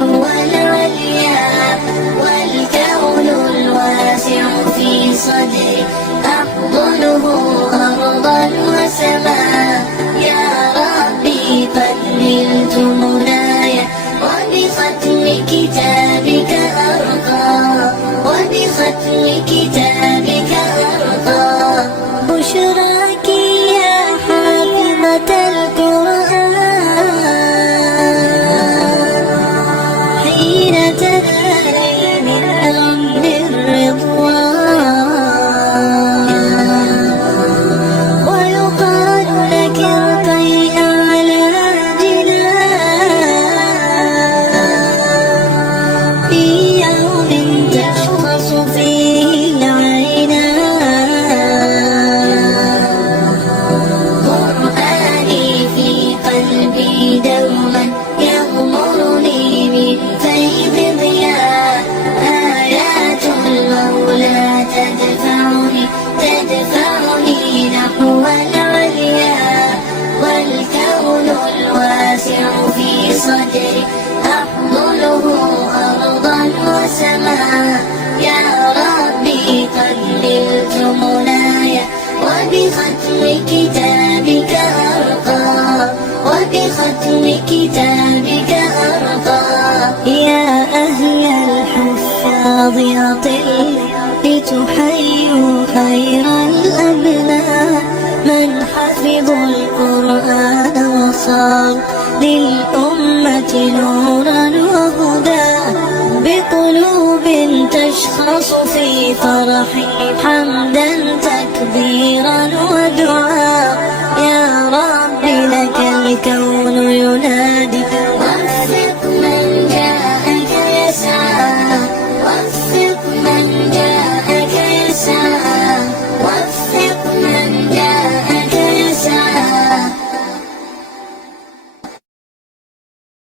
نحو العليا، والكون الواسع في صدري أحضنه أرضا وسماء. يا ربي قد نلت منايا، وبختم كتابك أرقى، وبختم كتابك أرقى. بشراك يا حافظة القرآن حين تنالي من رب الرضوان، ويقال لك ارقي أعلى جنان في يوم تشخص فيه العينان. قرآني في قلبي دوما يغمرني من فيض ضياء، آيات المولى تدفعني نحو العليا، والكون الواسع في صدري أحضنه أرضا وسماء. يا ربي قد نلت منايا، وبختم كتابك أرقى، وبختم كتابك أرقى. يا أهل الحفاظ أطل لتحيوا خير الأبناء، من حفظوا القرآن وصار للأمة نورا وهدى، بقلوب تشخص في فرح حمدا تكبيرا ودعاء.